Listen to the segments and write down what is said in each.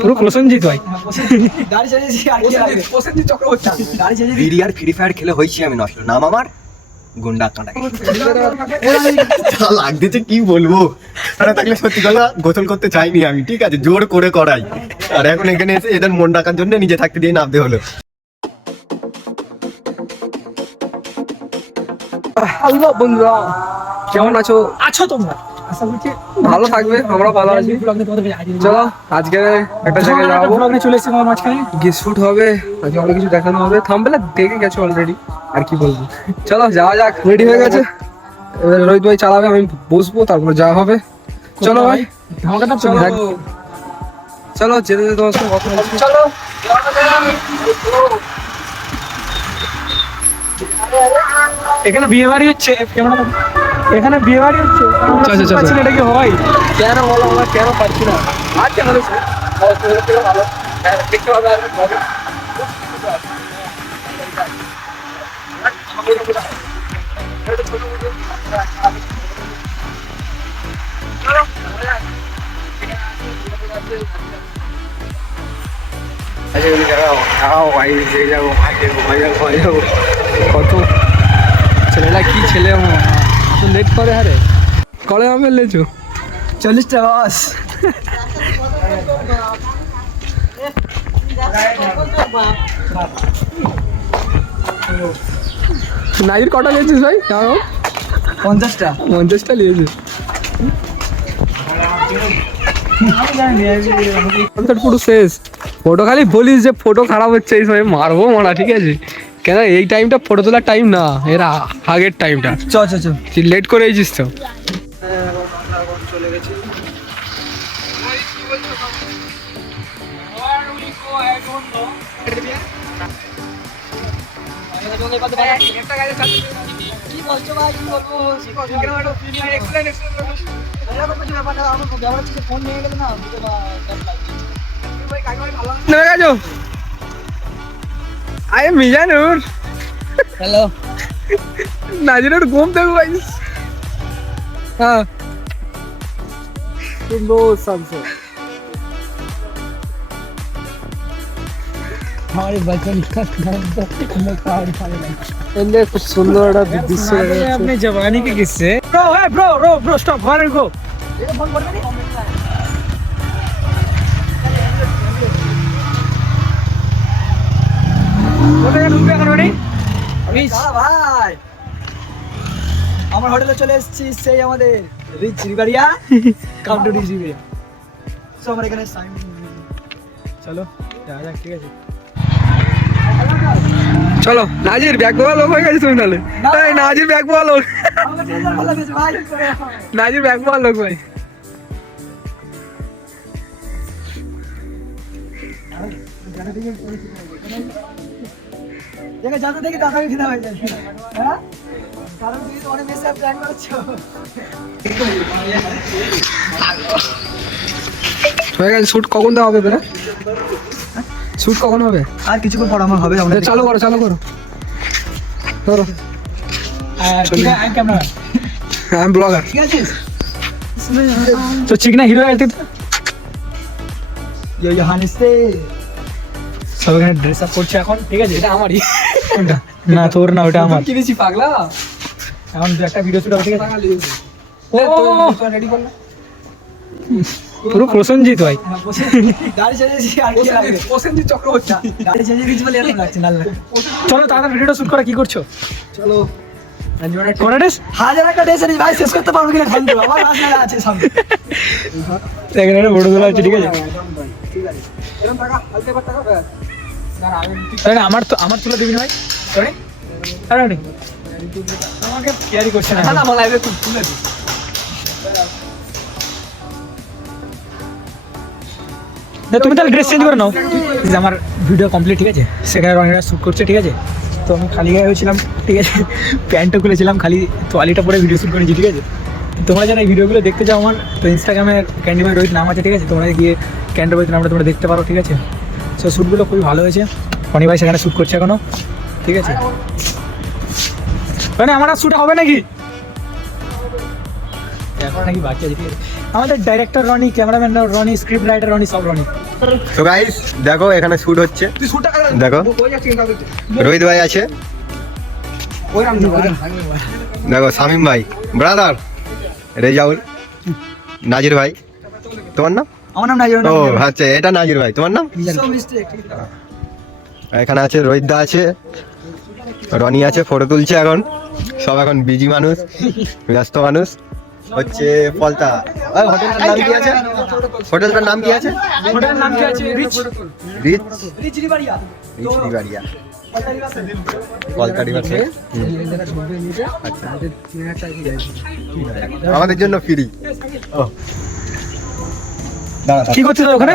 পুরো ভাই। বিড়ি আর ফ্রি ফায়ার খেলে হয়েছি আমি নষ্ট। নাম আমার গুন্ডা কাঁটা লাগতেছে কি বলব? তারা থাকলে সত্যি কথা গোসল করতে চাইনি আমি ঠিক আছে? জোর করে করাই। আর এখন এখানে এসে এদের মন রাখার জন্য নিজে থাকতে দিয়ে নামতে হলো। হ্যালো বন্ধুরা কেমন আছো? আছো তোমরা। আশা করছি ভালো থাকবে আমরা ভালো আছি। চলো আজকে একটা জায়গায় যাব। চলে এসেছি আমার মাঝখানে। গিয়ে শুট হবে আজকে অনেক কিছু দেখানো হবে। থামবেলা দেখে গেছো অলরেডি আর কি বলব। চলো যাওয়া যাক রেডি হয়ে গেছে। এবার রোহিত ভাই চালাবে আমি বসবো তারপরে যাওয়া হবে। চলো ভাই চলো। চলো যেতে যেতে তোমার সঙ্গে কথা বলছি চলো। এখানে বিয়ে বাড়ি হচ্ছে ক্যামেরা এখানে বিয়ে বাড়ি হচ্ছে। আচ্ছা, আচ্ছা, পাচ্ছি না, এটা কি হয়? কেন বলো আমরা কেন পাচ্ছি না? আর কেন ভালো হ্যাঁ, দেখতে পাবে আর হবে। আচ্ছা, ওই জায়গায় যাও, ভাই, যে যাব, ভাই যাব, ভাই যাব, কত ছেলেটা কি ছেলে? লেট করে হারে কলে আমি লেচু? চল্লিশটা বাস। নাইর কটা নিয়েছিস ভাই? তাও পঞ্চাশটা। পঞ্চাশটা নিয়েছিস পুরো শেষ। ফটো খালি বলিস যে ফটো খারাপ হচ্ছে এই সময় মারবো মারা ঠিক আছে? কেন এই টাইমটা ফটো তোলার টাইম না এর আগের টাইমটা চ চ চ। তুই লেট করে এসেছিস তো। কি বলছো ভাই? কি বলব এরকম কিছু ব্যাপারটা আমার ব্যাপার হচ্ছে ফোন নিয়ে গেলে না। বুঝতে পারছি নেমে গেছো আরে মিজানুর হ্যালো নাজিনুর ঘুম থেকে পাইছিস হ্যাঁ নো সানসেট हमारे बचपन का এলে খুব সুন্দর একটা দৃশ্য দেখা যাচ্ছে। अपने जवानी के किस्से ब्रो है ब्रो ब्रो ब्रो स्टॉप हमारे को ফোন করবে ভাই আমার হোটেলে চলে এসেছি সেই আমাদের রিচ রিবাড়িয়া কাম টু রিচ রিবাড়িয়া সো আমার এখানে সাইন চলো যাওয়া যাক ঠিক আছে? চলো নাজির ব্যাগ পাওয়া লোক হয়ে গেছে তুমি তাহলে। এই নাজির ব্যাগ পাওয়া লোক। নাজির ব্যাগ পাওয়া লোক ভাই। দেখে যাতে দেখি তাড়াতাড়ি খিদা হয়ে যায় হ্যাঁ? কারণ তুমি তো অনেক বেশি প্ল্যান করছ। হয়ে গেছে শুট কখন দেওয়া হবে বেরা শুট কখন হবে? আর কিছুক্ষণ পর আমার হবে আমাদের চালু করো চালু করো। ধরো। আছে আমি ব্লগার ঠিক আছে? তো চিকনা হিরো আছে ইয়ো ইয়ো হানিস্তে সব এখানে ড্রেস আপ করছে এখন ঠিক আছে? এটা আমারই। না তোর না ওটা আমার। কিনেছি পাগলা। এখন দু একটা ভিডিও শুট হবে ঠিক আছে? ও! ও রেডি কর না পুরো প্রসেনজিৎ ভাই। গাড়ি আর কি প্রসেনজিৎ চক্রবর্তী। গাড়ি চালিয়ে দিচ্ছি বলে এরকম লাগছে না চলো তাড়াতাড়ি ভিডিওটা শুট করা কি করছ? চলো। হাজার একটা ভাই শেষ করতে পারব কিনা খান দেবো আমার রাস্তায় আছে সামনে। এখানে বড় তোলা আছে ঠিক আছে? এরকম টাকা হালকা টাকা আমার তো আমার তুলে দিবি না ভাই? সরি আরে আরে। আমাকে কেয়ারি করছে না। না না তুই তুলে দিস না, তুমি তাহলে ড্রেস চেঞ্জ করে নাও। আমার ভিডিও কমপ্লিট ঠিক আছে? সেখানে রনিরা শ্যুট করছে ঠিক আছে? তো আমি খালি গায়ে হয়েছিলাম ঠিক আছে? প্যান্টটা খুলেছিলাম খালি তোয়ালিটা পরে ভিডিও শ্যুট করেছি ঠিক আছে? তোমরা যারা এই ভিডিওগুলো দেখতে চাও আমার তো ইনস্টাগ্রামে ক্যান্ডি ভাই রোহিত নাম আছে ঠিক আছে? তোমরা গিয়ে ক্যান্ডি ভাই নামটা তোমরা দেখতে পারো ঠিক আছে? সো শ্যুটগুলো খুবই ভালো হয়েছে। ফনি ভাই সেখানে শ্যুট করছে এখনও। ঠিক আছে? মানে আমার আর শ্যুট হবে নাকি? এখন নাকি বাকি আছে। আমাদের director Rony cameraman Rony script writer Rony সব রনি। তো গাইস দেখো এখানে শুট হচ্ছে। দেখো। রোহিত ভাই আছে। দেখো শামিম ভাই। ব্রাদার রেজাউল নাজির ভাই। তোমার নাম? আমার নাম নাজির ও আচ্ছা এটা নাজির ভাই। তোমার নাম? এখানে আছে রোহিত দা আছে রনি আছে ফটো তুলছে এখন। সব এখন বিজি মানুষ ব্যস্ত মানুষ। হচ্ছে পলতা। হোটেলটার নাম কি আছে? হোটেলটার নাম কি আছে? হোটেলের নাম কি আছে? রিচ। রিচ? রিচ রিবাড়িয়া রিচ রিবাড়িয়া আমাদের জন্য ফ্রি কি করছিস ওখানে?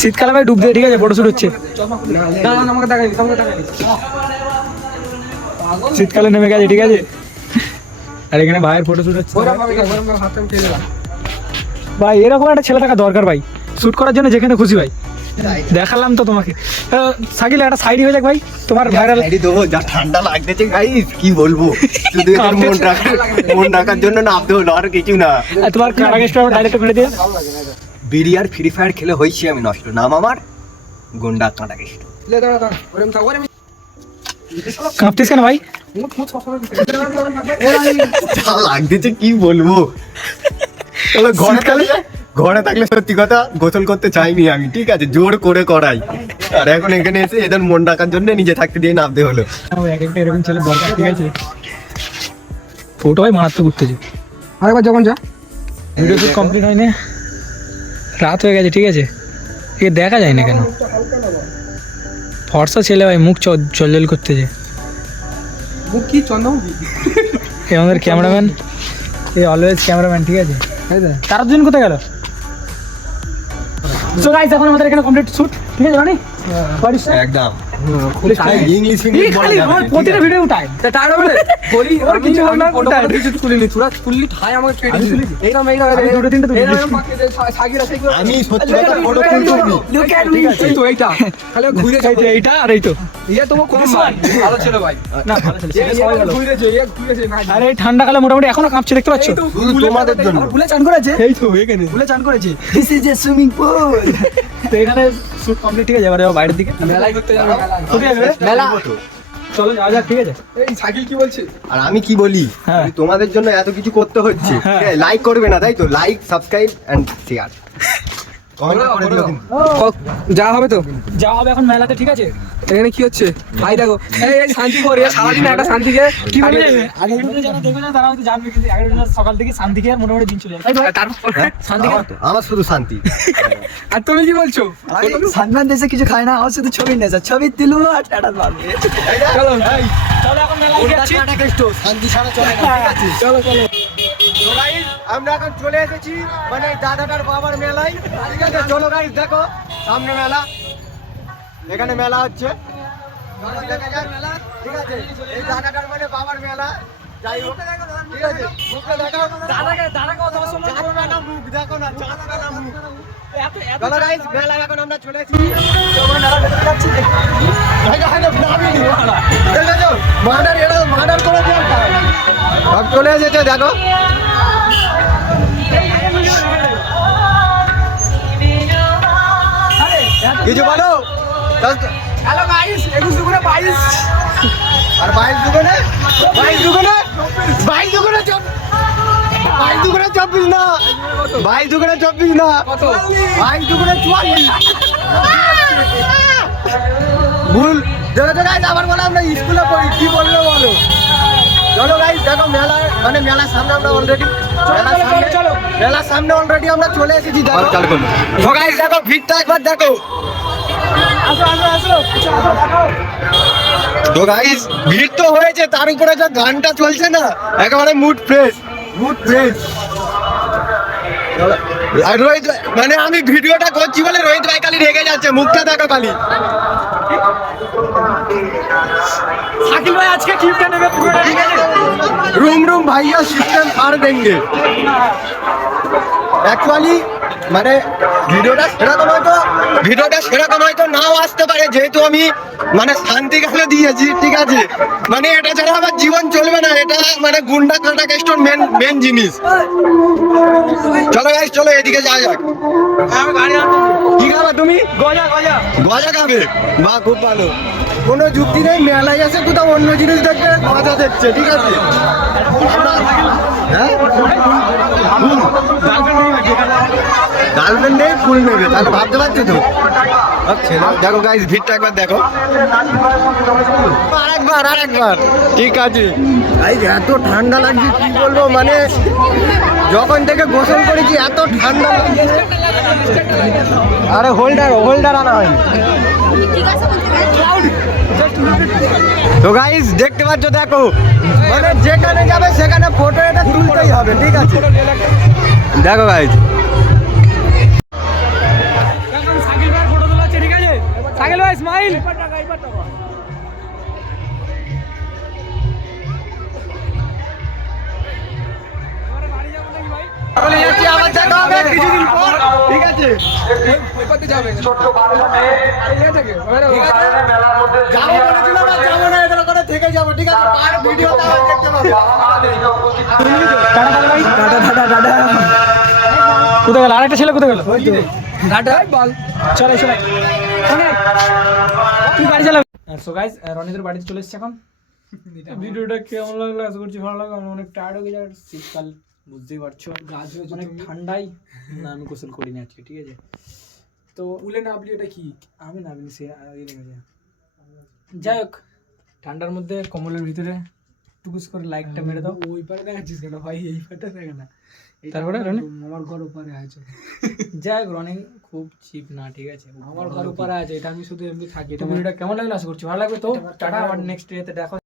শীতকালে ভাই ডুব দিয়ে ঠিক আছে ফটো শুট হচ্ছে। শীতকালে নেমে গেছে ঠিক আছে। আর এখানে ভাইয়ের ফটো শুট হচ্ছে। ভাই এরকম একটা ছেলে থাকা দরকার ভাই। শুট করার জন্য যেখানে খুশি ভাই। দেখালাম তো তোমাকে। সাকিল একটা সাইড হয়ে যাক ভাই। তোমার ভাইরাল আইডি দেবো যা ঠান্ডা লাগতেছে গাইস কি বলব? শুধু মন রাখার মন রাখার জন্য নামতে হলো আর কিছু না। তোমার কারাগেস্ট ডাইরেক্ট করে দিয়ে বিড়ি আর ফ্রি ফায়ার খেলে হয়েছি আমি নষ্ট। নাম আমার গুন্ডা কাঁটা কেষ্ট লে দাঁড়া দাঁড়া ওরে আমি ওরে কাঁপতিস কেন ভাই? লাগতেছে কি বলব? তাহলে ঘরে থাকলে ঘরে থাকলে সত্যি কথা গোসল করতে চাইনি আমি ঠিক আছে জোর করে করাই। আর এখন এখানে এসে এদের মন রাখার জন্য নিজে থাকতে দিয়ে নামতে হলো। এক একটা এরকম ছেলে দরকার ঠিক আছে। ফটো ভাই মারাত্মক উঠতেছে আরেকবার যখন যা। ভিডিও শুট কমপ্লিট হয়নি। রাত হয়ে গেছে ঠিক আছে। এ দেখা যায় না কেন? ফর্সা ছেলে ভাই মুখ চল করতেছে মুখ কি চন্দ্রমুখী এ আমাদের ক্যামেরাম্যান। এ অলওয়েজ ক্যামেরাম্যান ঠিক আছে। তাই তো তার জন্য কোথায় গেল? সো গাইস এখন আমাদের এখানে কমপ্লিট শুট ঠিক আছে রানি? একদম খুব টাইট ইংলিশ এই প্রতিটা ভিডিও উঠায়। টাইট বলি ওর কিছু না, কোথায়? কিছু তুলিনি তোরা তুললি ঠাই আমাকে কেটে দিলি এইরকম এইরকম দুটো তিনটে তুলেছি। এইরকম বাকি যে সা- সাকিরা সেগুলো আমি সত্যি কথা ফটো তুলছি লুক এট মি এই তো এইটা। খালি ঘুরে এই এইটা আর এই তো। ইয়ে তোমার কম ভাই। ভালো। ছিল ভাই। না ভালো ছিল, এ- সেটা এ সবাই ভালো। ঘুরেছে এ ঘুরেছে ভাই। আরে এই ঠান্ডাকালে মোটামুটি এখনও কাঁপছে দেখতে পাচ্ছ? তোমাদের জন্য। ভুলে চান করেছে? এই তো এখানে। ভুলে চান করেছে। This is a swimming pool তো এখানে শুট কমপ্লিট ঠিক আছে এবারে বাইরের দিকে। মেলায় করতে যাবে মেলা। চলো যাওয়া যাক ঠিক আছে? এই সাইকেল কি বলছে? আর আমি কি বলি? হ্যাঁ। তোমাদের জন্য এত কিছু করতে হচ্ছে। হ্যাঁ। লাইক করবে না তাই তো? লাইক সাবস্ক্রাইব এন্ড শেয়ার যা হবে তো। যাওয়া হবে এখন মেলাতে ঠিক আছে? এখানে কি হচ্ছে? ভাই দেখো। এই এই শান্তি করে সারাদিন একটা শান্তিকে কি বলে ভিডিও যারা দেখবে না তারা হয়তো জানবে কিন্তু সকাল থেকে শান্তিকে আর মোটামুটি দিন চলে যায় তারপর শান্তিকে আমার শুধু শান্তি। আর তুমি কি বলছো? সানম্যান দেশে কিছু খায় না আমার শুধু ছবি নেছে ছবি দিলু আর টাটা মারবে চলো। চলো এখন যাচ্ছি। শান্তি ছাড়া চলে না ঠিক আছে? চলো চলো। আমরা এখন চলে এসেছি মানে দাদাটার বাবার মেলায়। ঠিক আছে চলো গাইস দেখো সামনে মেলা। এখানে মেলা হচ্ছে। দেখা যাক মেলা ঠিক আছে এই দাদাটার মানে বাবার মেলা। যাই হোক ঠিক আছে দেখাও দাদাকে দাদাকে অত করো না। মুখ দেখো না চাঁদা না মুখ চলো গাইস মেলা এখন আমরা চলে এসেছি। চলে এসেছে দেখো। কিছু বলো হ্যালো গাইস একুশ দুগুণে বাইশ। আর বাইশ দুগুনে বাইশ দুগুনে বাইশ দুগুনে চব বাইশ দুগুনে চব্বিশ না বাইশ দুগুনে চব্বিশ না কত? বাইশ দুগুনে চুয়াল্লিশ। ভুল। দেখো তো গাইজ আবার বলো আমরা স্কুলে পড়ি কি বলল বলো? চলো গাইজ দেখো মেলা মানে মেলার সামনে আমরা অলরেডি মেলার সামনে চলো। মেলার সামনে অলরেডি আমরা চলে এসেছি দেখো। দেখো ভিড়টা একবার দেখো। তো গাইস ভিড় তো হয়েছে তার উপরে যা গানটা চলছে না। একেবারে mood fresh mood fresh Rohit মানে আমি ভিডিওটা করছি বলে রোহিত ভাই খালি রেগে যাচ্ছে মুখটা দেখো খালি। শাকিল ভাই আজকে ক্লিপটা নেবে পুরোটা ঠিক আছে? রুম রুম ভাইয়া সিস্টেম আর দেंगे অ্যাকচুয়ালি মানে ভিডিওটা সেরকম হয়তো ভিডিওটা সেরকম হয়তো নাও আসতে পারে যেহেতু আমি মানে শান্তি শান্তিকালে দিয়েছি ঠিক আছে? মানে এটা ছাড়া আমার জীবন চলবে না এটা মানে গুন্ডা কাটা কেস্টর মেন মেন জিনিস। চলো গাইস চলো এদিকে যাওয়া যাক। কি খাবে তুমি? গজা গজা। গজা খাবে? বাহ খুব ভালো। কোনো যুক্তি নেই মেলায় আছে কোথাও অন্য জিনিস দেখবে গজা দেখছে ঠিক আছে? আমরা- গার্লফ্রেন্ড নেই ফুল নেবে। তাহলে ভাবতে পারছ তো। দেখো গাইস ভিড়টা একবার দেখো। আরেকবার আরেকবার। ঠিক আছে। গাইস এত ঠান্ডা লাগছে কি বলব? মানে যখন থেকে গোসল করেছি এত ঠান্ডা লাগছে। আরে হোল্ডার হোল্ডার আনা হয়নি। তো গাইস দেখতে পাচ্ছ, দেখো মানে যেখানে যাবে সেখানে ফটো এটা তুলতেই হবে, ঠিক আছে? দেখো গাইস সাকিল যাচ্ছি দেখা হবে কিছুদিন পর ঠিক আছে? ওইপাতে যাবে ঠিক আছে যাব বলেছিলাম আর যাব না এদের ওখানে থেকে যাব ঠিক আছে? পার ভিডিওটা দেখতে পাবে। টাটা টাটা টাটা কোথায় গেল? আরেকটা ছেলে কোথায় গেল? টাটা বল। চলে চলে তুই গাড়ি চালাবি। সো গাইস রনিদের বাড়িতে চলে এসেছি এখন। ভিডিওটা কেমন লাগল? আশা করছি ভালো লাগল। আমি অনেক টায়ার্ড হয়ে গেছি। শীতকাল বুঝতেই পারছ। গাছ অনেক ঠান্ডাই। না আমি গোসল করি না আজকে ঠিক আছে? তো উলে না আপনি এটা কি? আমি না আমি সে ইয়ে যাই হোক ঠান্ডার মধ্যে কমলের ভিতরে টুকুস করে লাইটটা মেরে দাও। ওই পারে দেখাচ্ছিস কেন ভাই? এই পারে দেখা না। তারপরে আমার রনি? আমার ঘর উপরে আছে। যাই হোক রনিং খুব চিপ না ঠিক আছে? আমার ঘর উপরে আছে। এটা আমি শুধু এমনি থাকি। এটা ভিডিওটা কেমন লাগল আশা করছি? ভালো লাগবে তো? টাটা আবার নেক্সট ডেতে দেখো